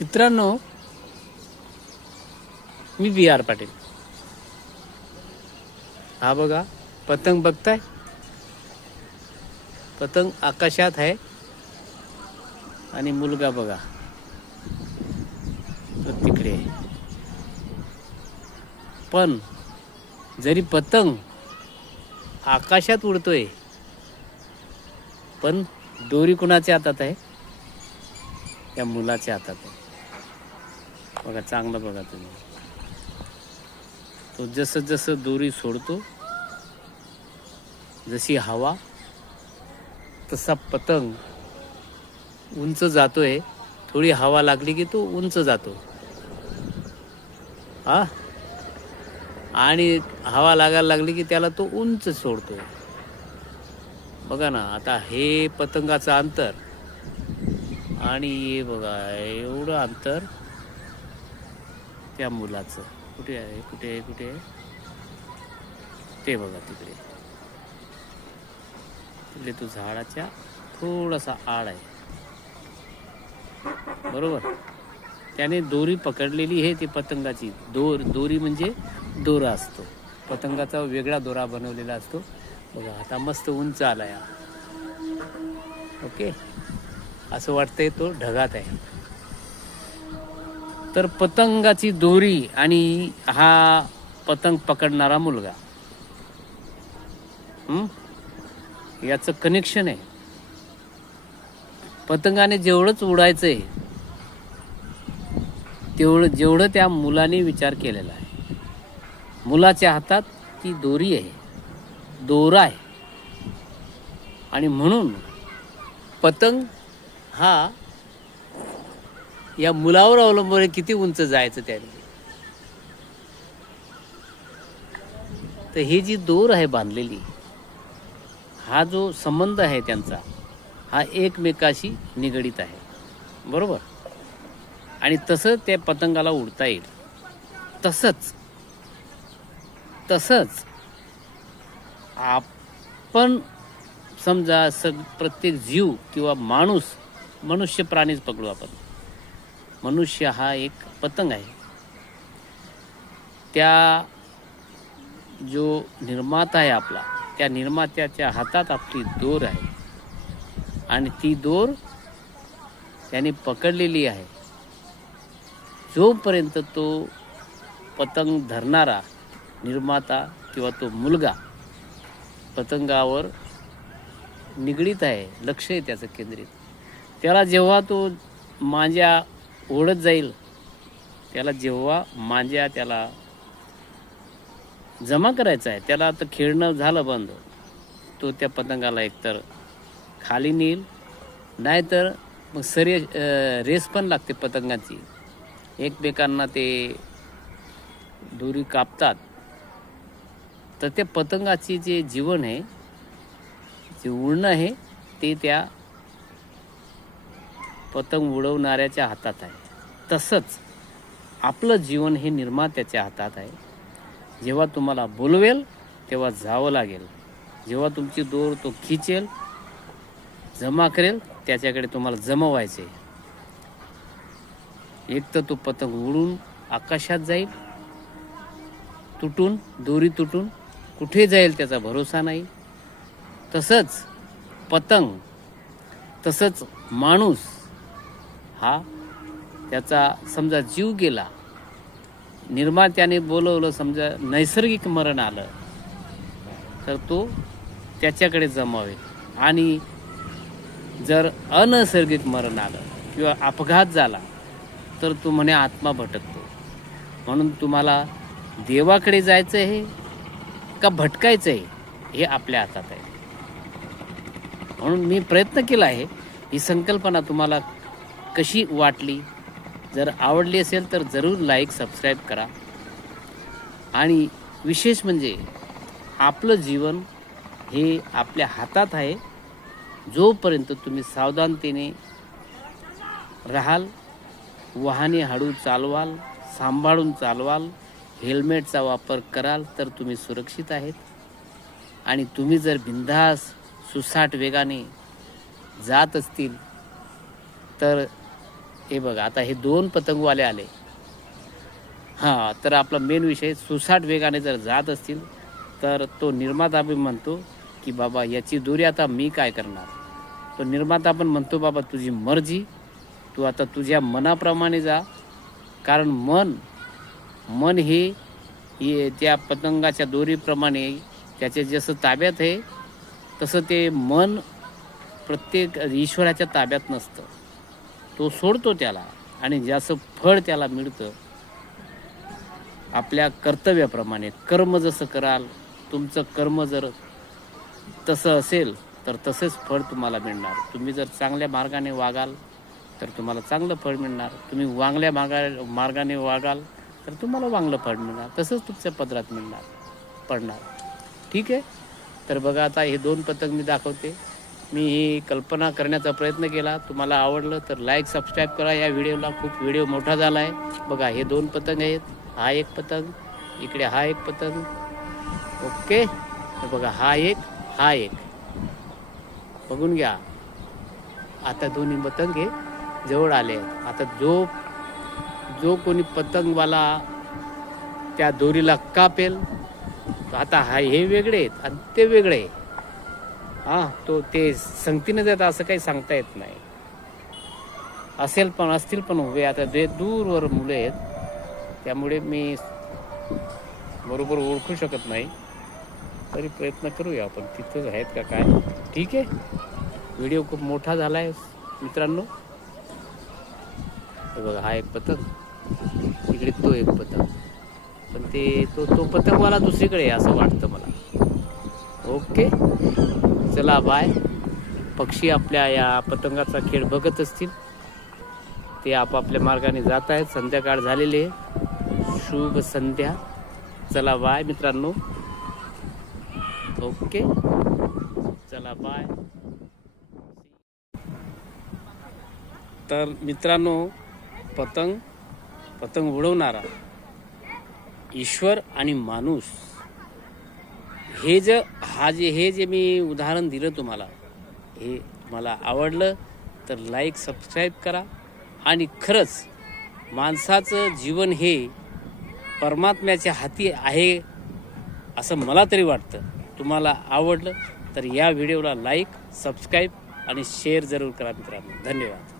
मित्रांनो मी बी आर पाटील. हा बघा पतंग बघताय? पतंग आकाशात आहे आणि मुलगा बघा. तो तिकडे आहे. पण जरी पतंग आकाशात उडतोय पण दोरी कुणाच्या हातात आहे? त्या मुलाच्या हातात आहे. बघा चांगलं बघा तुम्ही. तो जसं जसं दोरी सोडतो जशी हवा तसा पतंग उंच जातोय. थोडी हवा लागली की तो उंच जातो. हा? आणि हवा लागायला लागली की त्याला तो उंच सोडतो. बघा ना आता हे पतंगाचं अंतर. आणि हे बघा एवढं अंतर. त्या मुलाचं. कुठे आहे? कुठे आहे? कुठे आहे? ते बघा तिकडे. तिकडे तो झाडाच्या थोडासा आड आहे. बरोबर? त्याने दोरी पकडलेली आहे ती पतंगाची. दोर दोरी म्हणजे दोरा असतो. पतंगाचा वेगळा दोरा बनवलेला असतो. बघा आता मस्त उंच आला या ओके? असं वाटतंय तो ढगात आहे. तर पतंगाची दोरी आणि हा पतंग पकडणारा मुलगा. याचं कनेक्शन आहे. पतंगाने जेवढंच उडायचंय तेवढं जेवढं त्या मुलाने विचार केलेला आहे. मुलाच्या हातात ती दोरी आहे. दोरा आहे. आणि म्हणून पतंग हा या मुलावर अवलंबून आहे किती उंच जायचं त्याने? तर ही जी दोर आहे बांधलेली हा जो संबंध आहे त्यांचा हा एकमेकाशी निगडीत आहे. बरोबर? आणि तसं त्या पतंगाला उडता येईल. तसंच तसंच आपण समजा सग प्रत्येक जीव किंवा माणूस मनुष्य प्राणीच पकडू आपण. मनुष्य हा एक पतंग आहे. त्या जो निर्माता आहे आपला त्या निर्मात्याच्या हातात आपली दोर आहे. आणि ती दोर त्याने पकडलेली आहे. जोपर्यंत तो पतंग धरणारा निर्माता किंवा तो मुलगा पतंगावर निगडीत आहे लक्ष आहे त्याचं केंद्रित. त्याला जेव्हा तो माझ्या ओढत जाईल. त्याला जेव्हा मांज्या त्याला जमा करायचा आहे त्याला आता खेळणं झालं बंद. तो त्या पतंगाला एकतर खाली नेईल नाहीतर मग सरे रेस पण लागते पतंगाची. एकमेकांना ते दोरी कापतात. तर त्या पतंगाची जे जीवन आहे जे उडणं आहे ते त्या पतंग उडवणाऱ्याच्या हातात आहे. तसंच आपलं जीवन हे निर्मात्याच्या हातात आहे. जेव्हा तुम्हाला बोलवेल तेव्हा जावं लागेल. जेव्हा तुमची दोर तो खिचेल जमा करेल त्याच्याकडे तुम्हाला जमवायचे एक तर तो पतंग उडून आकाशात जाईल तुटून दोरी तुटून कुठे जाईल त्याचा भरोसा नाही. तसंच पतंग तसंच माणूस हा त्याचा समजा जीव गेला निर्मात्याने बोलवलं समजा नैसर्गिक मरण आलं तर तो त्याच्याकडे जमावेल. आणि जर अनैसर्गिक मरण आलं किंवा अपघात झाला तर तो म्हणे आत्मा भटकतो. म्हणून तुम्हाला देवाकडे जायचं आहे का भटकायचं आहे हे आपल्या हातात आहे. म्हणून मी प्रयत्न केला आहे ही संकल्पना तुम्हाला कशी वाटली? जर आवडली असेल तर जरूर लाईक सबस्क्राईब करा. आणि विशेष म्हणजे आपलं जीवन हे आपल्या हातात आहे. जोपर्यंत तुम्ही सावधानतेने राहाल वाहने हळू चालवाल सांभाळून चालवाल हेल्मेटचा वापर कराल तर तुम्ही सुरक्षित आहेत. आणि तुम्ही जर बिंदास सुसाट वेगाने जात असतील तर हे बघा आता हे दोन पतंगवाले आले. हां तर आपला मेन विषय सुसाट वेगाने जर जात असतील तर तो निर्माता पण म्हणतो की बाबा याची दोरी आता मी काय करणार? तो निर्माता पण म्हणतो बाबा तुझी मर्जी. तू आता तुझ्या मनाप्रमाणे जा. कारण मन मन हे हे त्या पतंगाच्या दोरीप्रमाणे त्याचे जसं ताब्यात आहे तसं ते मन प्रत्येक ईश्वराच्या ताब्यात नसतं. तो सोडतो त्याला आणि ज्याचं फळ त्याला मिळतं आपल्या कर्तव्याप्रमाणे कर्म जसं कराल तुमचं कर्म जर तसं असेल तर तसेच फळ तुम्हाला मिळणार. तुम्ही जर चांगल्या मार्गाने वागाल तर तुम्हाला चांगलं फळ मिळणार. तुम्ही वांगल्या मार्गा मार्गाने वागाल तर तुम्हाला वांगलं फळ मिळणार. तसंच तुमच्या पदरात मिळणार पडणार. ठीक आहे? तर बघा आता हे दोन पतंग मी दाखवते. मी ही कल्पना करण्याचा प्रयत्न केला. तुम्हाला आवडलं तर लाईक सबस्क्राईब करा. या व्हिडिओला खूप व्हिडिओ मोठा झाला आहे बघा हे दोन पतंग आहेत. हा एक पतंग इकडे हा एक पतंग. ओके? बघा हा एक हा एक. बघून घ्या. आता दोन्ही पतंग हे जवळ आले आता जो जो कोणी पतंगवाला त्या दोरीला कापेल आता हा हे वेगळे आहेत. आणि ते वेगळे हा तो ते संगतीने जात असं काही सांगता येत नाही. असेल पण असतील पण उभे. आता जे दूरवर मुले आहेत त्यामुळे मी बरोबर ओळखू शकत नाही. तरी प्रयत्न करूया आपण. तिथेच आहेत का काय? ठीक आहे. व्हिडिओ खूप मोठा झाला आहे मित्रांनो. हे बघा हा एक पतंग. तिकडे तो एक पतंग. पण ते तो तो पतंगवाला दुसरीकडे आहे असं वाटतं मला. ओके. चला बाय पक्षी आपल्या या पतंगाचा खेळ बघत असतील. ते आपापल्या मार्गाने जात आहेत. संध्याकाळ झालेली आहे. शुभ संध्या. चला बाय मित्रांनो. ओके. चला बाय. तर मित्रांनो पतंग पतंग उडवणारा ईश्वर आणि माणूस. हे जे हा जे हे जे मी उदाहरण दिलं तुम्हाला हे तुम्हाला आवडलं तर लाईक सबस्क्राईब करा. आणि खरंच माणसाचं जीवन हे परमात्म्याच्या हाती आहे असं मला तरी वाटतं. तुम्हाला आवडलं तर या व्हिडिओला लाईक सबस्क्राईब आणि शेअर जरूर करा मित्रांनो. धन्यवाद.